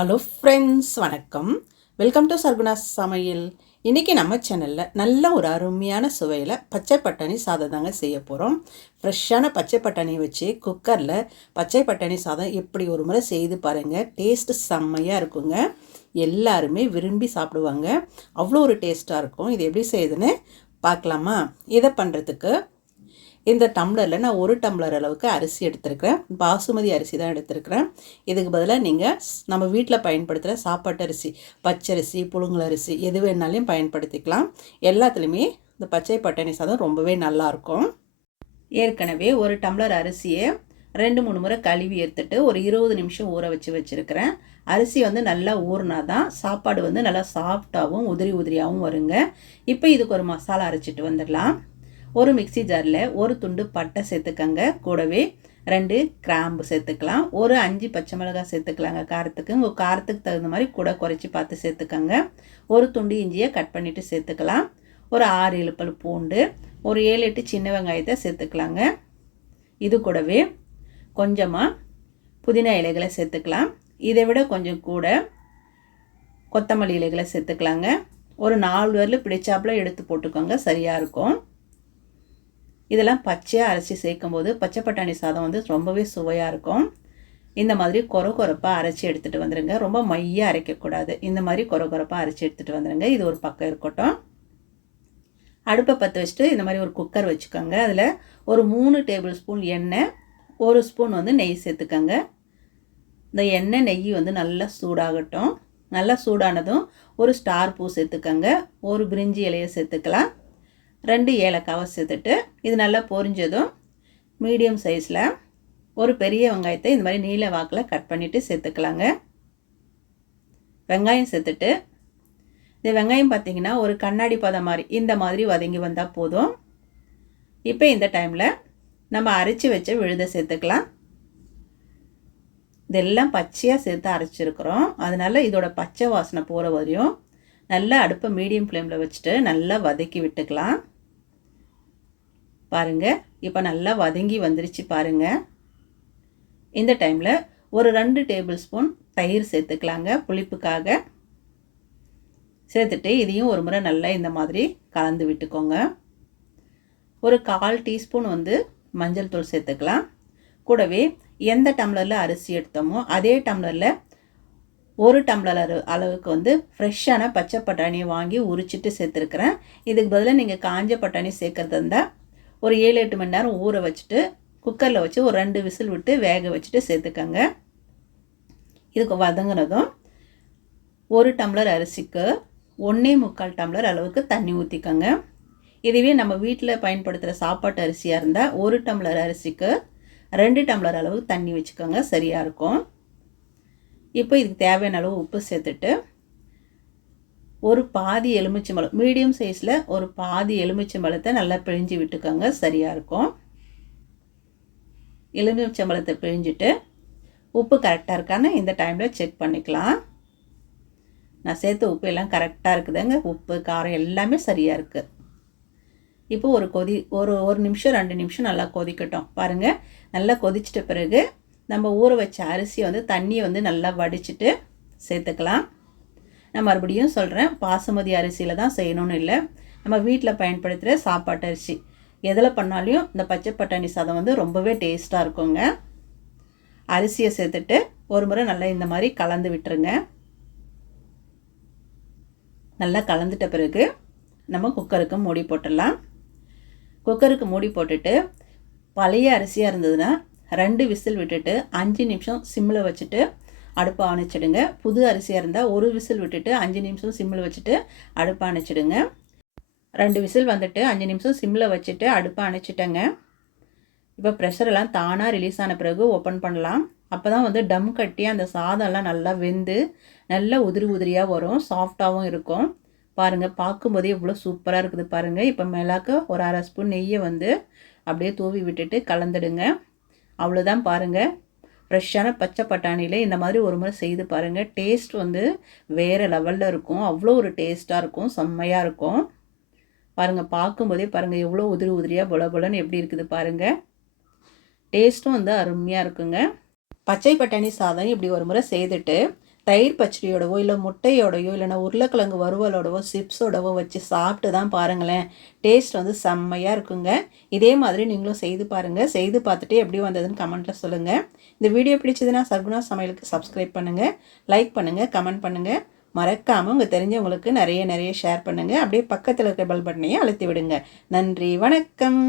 Hello friends வணக்கம். Welcome to Sarguna Samayal. இன்றைக்கி நம்ம சேனலில் நல்ல ஒரு அருமையான சுவையில் பச்சை பட்டாணி சாதம் தாங்க செய்ய போகிறோம் ஃப்ரெஷ்ஷான பச்சை பட்டாணி வச்சு குக்கரில் பச்சை பட்டாணி சாதம் எப்படி ஒரு முறை செய்து பாருங்கள் டேஸ்ட்டு செம்மையாக இருக்குங்க. எல்லாருமே விரும்பி சாப்பிடுவாங்க. அவ்வளோ ஒரு டேஸ்ட்டாக இருக்கும். இது எப்படி செய்யுதுன்னு பார்க்கலாமா? இதை பண்ணுறதுக்கு இந்த டம்ளரில் நான் ஒரு டம்ளர் அளவுக்கு அரிசி எடுத்திருக்கிறேன். பாசுமதி அரிசி தான் எடுத்திருக்கிறேன். இதுக்கு பதிலாக நீங்கள் நம்ம வீட்டில் பயன்படுத்துகிற சாப்பாட்டு அரிசி பச்சரிசி புழுங்கல் அரிசி எது வேணாலையும் பயன்படுத்திக்கலாம். எல்லாத்துலேயுமே இந்த பச்சை பட்டாணி சாதம் ரொம்பவே நல்லாயிருக்கும் ஏற்கனவே ஒரு டம்ளர் அரிசியை ரெண்டு மூணு முறை கழுவி எடுத்துட்டு ஒரு இருபது நிமிஷம் ஊற வச்சு வச்சுருக்கிறேன். அரிசி வந்து நல்லா ஊறினா தான் சாப்பாடு வந்து நல்லா சாஃப்டாகவும் உதிரி உதிரியாகவும் வருங்க. இப்போ இதுக்கு ஒரு மசாலா அரைச்சிட்டு வந்துடலாம். ஒரு மிக்சி ஜாரில் ஒரு துண்டு பட்டை சேர்த்துக்கங்க. கூடவே ரெண்டு கிராம்பு சேர்த்துக்கலாம். ஒரு அஞ்சு பச்சை மிளகாய் சேர்த்துக்கலாங்க காரத்துக்கு. உங்கள் காரத்துக்கு தகுந்த மாதிரி கூட குறைச்சி பார்த்து சேர்த்துக்கங்க. ஒரு துண்டு இஞ்சியை கட் பண்ணிவிட்டு சேர்த்துக்கலாம். ஒரு ஆறு இழுப்பல் பூண்டு ஒரு ஏழு எட்டு சின்ன வெங்காயத்தை சேர்த்துக்கலாங்க. இது கூடவே கொஞ்சமாக புதினா இலைகளை சேர்த்துக்கலாம். இதை விட கொஞ்சம் கூட கொத்தமல்லி இலைகளை சேர்த்துக்கலாங்க. ஒரு நாலு வரல பிடிச்சாப்புல எடுத்து போட்டுக்கோங்க. சரியாக இருக்கும். இதெல்லாம் பச்சையாக அரைச்சி சேர்க்கும் போது பச்சை பட்டாணி சாதம் வந்து ரொம்பவே சுவையாக இருக்கும். இந்த மாதிரி கொர கொரப்பாக அரைச்சி எடுத்துகிட்டு வந்துடுங்க ரொம்ப மையாக அரைக்கக்கூடாது. இந்த மாதிரி கொர கொரப்பாக அரைச்சி எடுத்துகிட்டு வந்துடுங்க இது ஒரு பக்கம் இருக்கட்டும். அடுப்பை பற்ற வச்சுட்டு இந்த மாதிரி ஒரு குக்கர் வச்சுக்கோங்க. அதில் ஒரு மூணு டேபிள் ஸ்பூன் எண்ணெய் ஒரு ஸ்பூன் வந்து நெய் சேர்த்துக்கோங்க. இந்த எண்ணெய் நெய் வந்து நல்லா சூடாகட்டும். நல்லா சூடானதும் ஒரு ஸ்டார் பூ சேர்த்துக்கோங்க. ஒரு பிரிஞ்சி இலையை சேர்த்துக்கலாம். ரெண்டு ஏலக்காவை சேர்த்துட்டு இது நல்லா பொரிஞ்சதும் மீடியம் சைஸில் ஒரு பெரிய வெங்காயத்தை இந்த மாதிரி நீல வாக்கில் கட் பண்ணிவிட்டு சேர்த்துக்கலாங்க. வெங்காயம் சேர்த்துட்டு இந்த வெங்காயம் பார்த்திங்கன்னா ஒரு கண்ணாடி பதம் மாதிரி இந்த மாதிரி வதங்கி வந்தால் போதும். இப்போ இந்த டைமில் நம்ம அரைச்சி வச்ச விழுத சேர்த்துக்கலாம். இதெல்லாம் பச்சையாக சேர்த்து அரைச்சிருக்கிறோம். அதனால் இதோட பச்சை வாசனை போகிற வரையும் நல்லா அடுப்பை மீடியம் ஃப்ளேமில் வச்சுட்டு நல்லா வதக்கி விட்டுக்கலாம். பாருங்கள் இப்போ நல்லா வதங்கி வந்துருச்சு பாருங்கள் இந்த டைமில் ஒரு ரெண்டு டேபிள் ஸ்பூன் தயிர் சேர்த்துக்கலாங்க. புளிப்புக்காக. சேர்த்துட்டு இதையும் ஒரு முறை நல்லா இந்த மாதிரி கலந்து விட்டுக்கோங்க. ஒரு கால் டீஸ்பூன் வந்து மஞ்சள் தூள் சேர்த்துக்கலாம். கூடவே எந்த டம்ளரில் அரிசி எடுத்தோமோ அதே டம்ளரில் ஒரு டம்ளர் அளவுக்கு வந்து ஃப்ரெஷ்ஷான பச்சை பட்டாணியை வாங்கி உரிச்சிட்டு சேர்த்துருக்குறேன். இதுக்கு பதிலாக நீங்கள் காஞ்ச பட்டாணி சேர்க்குறது இருந்தால் ஒரு ஏழு எட்டு மணி நேரம் ஊற வச்சுட்டு குக்கரில் வச்சு ஒரு ரெண்டு விசில் விட்டு வேக வச்சுட்டு சேர்த்துக்கங்க. இதுக்கு வதங்கினதும் ஒரு டம்ளர் அரிசிக்கு ஒன்றே முக்கால் டம்ளர் அளவுக்கு தண்ணி ஊற்றிக்கோங்க இதுவே நம்ம வீட்டில் பயன்படுத்துகிற சாப்பாட்டு அரிசியாக இருந்தால் ஒரு டம்ளர் அரிசிக்கு ரெண்டு டம்ளர் அளவுக்கு தண்ணி வச்சுக்கோங்க. சரியாக இருக்கும். இப்போ இதுக்கு தேவையான அளவு உப்பு சேர்த்துட்டு ஒரு பாதி எலுமிச்சம்பழம் மீடியம் சைஸில் ஒரு பாதி எலுமிச்சம்பழத்தை நல்லா பிழிஞ்சு விட்டுக்கோங்க சரியாக இருக்கும். எலுமிச்சம்பழத்தை பிழிஞ்சிட்டு உப்பு கரெக்டாக இருக்கான்னு இந்த டைமில் செக் பண்ணிக்கலாம். நான் சேர்த்த உப்பு எல்லாம் கரெக்டாக இருக்குதுங்க. உப்பு காரம் எல்லாமே சரியாக இருக்குது இப்போ ஒரு கொதி ஒரு ஒரு நிமிஷம் ரெண்டு நிமிஷம் நல்லா கொதிக்கட்டும். பாருங்கள் நல்லா கொதிச்சிட்ட பிறகு நம்ம ஊற வச்ச அரிசியை வந்து தண்ணியை வந்து நல்லா வடிச்சிட்டு சேர்த்துக்கலாம். நான் மறுபடியும் சொல்கிறேன் பாசுமதி அரிசியில் தான் செய்யணும்னு இல்லை. நம்ம வீட்டில் பயன்படுத்துகிற சாப்பாட்டு அரிசி. எதில் பண்ணாலையும் இந்த பச்சை பட்டாணி சாதம் வந்து ரொம்பவே டேஸ்ட்டாக இருக்குங்க. அரிசியை சேர்த்துட்டு ஒரு முறை நல்லா இந்த மாதிரி கலந்து விட்டுருங்க. நல்லா கலந்துட்ட பிறகு நம்ம குக்கருக்கு மூடி போட்டுடலாம். குக்கருக்கு மூடி போட்டுட்டு பழைய அரிசியாக இருந்ததுன்னா ரெண்டு விசில் விட்டுட்டு அஞ்சு நிமிஷம் சிம்மில் வச்சுட்டு அடுப்பை அணைச்சிடுங்க புது அரிசியாக இருந்தால் ஒரு விசில் விட்டுட்டு அஞ்சு நிமிஷம் சிம்மில் வச்சுட்டு அடுப்பை அணைச்சிடுங்க ரெண்டு விசில் வந்துட்டு அஞ்சு நிமிஷம் சிம்மில் வச்சுட்டு அடுப்பை அணைச்சிட்டேங்க இப்போ ப்ரெஷரெல்லாம் தானாக ரிலீஸ் ஆன பிறகு ஓப்பன் பண்ணலாம். அப்போ தான் வந்து டம் கட்டி அந்த சாதம்லாம் நல்லா வெந்து நல்லா உதிரி உதிரியாக வரும். சாஃப்டாகவும் இருக்கும். பாருங்கள் பார்க்கும்போதே இவ்வளோ சூப்பராக இருக்குது பாருங்கள் இப்போ மிளகு ஒரு அரை ஸ்பூன் நெய்யை வந்து அப்படியே தூவி விட்டுட்டு கலந்துடுங்க. அவ்வளோதான் பாருங்கள் ஃப்ரெஷ்ஷான பச்சை பட்டாணியில் இந்த மாதிரி ஒரு முறை செய்து பாருங்கள் டேஸ்ட் வந்து வேறு லெவலில் இருக்கும். அவ்வளோ ஒரு டேஸ்ட்டாக இருக்கும். செம்மையாக இருக்கும். பாருங்கள் பார்க்கும்போதே பாருங்கள் எவ்வளோ உதிரி உதிரியாக பொல பொலன்னு எப்படி இருக்குது பாருங்கள் டேஸ்ட்டும் வந்து அருமையாக இருக்குங்க. பச்சை பட்டாணி சாதம் இப்படி ஒரு முறை செய்துட்டு தயிர் பச்சடியோடவோ இல்லை முட்டையோடையோ இல்லைனா உருளைக்கிழங்கு வறுவலோடவோ சிப்ஸோடவோ வச்சு சாப்பிட்டு தான் பாருங்களேன். டேஸ்ட் வந்து செம்மையாக இருக்குங்க. இதே மாதிரி நீங்களும் செய்து பாருங்கள் செய்து பார்த்துட்டு எப்படி வந்ததுன்னு கமெண்ட்டில் சொல்லுங்கள் இந்த வீடியோ பிடிச்சதுன்னா சர்குணா சமையலுக்கு சப்ஸ்கிரைப் பண்ணுங்கள் லைக் பண்ணுங்கள் கமெண்ட் பண்ணுங்கள் மறக்காமல் உங்கள் தெரிஞ்சவங்களுக்கு நிறைய நிறைய ஷேர் பண்ணுங்கள் அப்படியே பக்கத்தில் இருக்கிற பெல் பட்டனையும் அழுத்தி விடுங்க. நன்றி வணக்கம்.